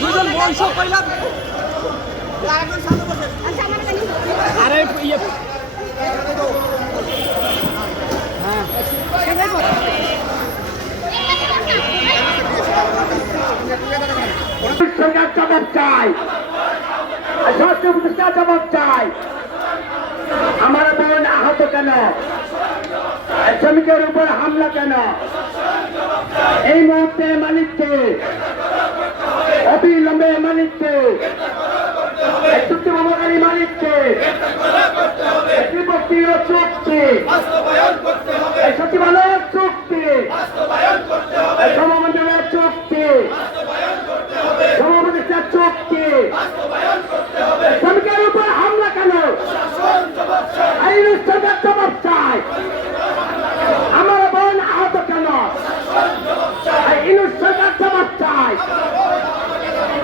দুজন বংশ কইলাম। আরে ইয়ে সরকার জবাব চাই। স্বাস্থ্য উপদেষ্টা জবাব চাই। আমার বোন আহত কেন? শ্রমিকের উপর হামলা কেন? এই মুহূর্তে মালিককে অবিলম্বে মালিককে সচিবালয়ের চুক্তি চুক্তি বাস্তবায়ন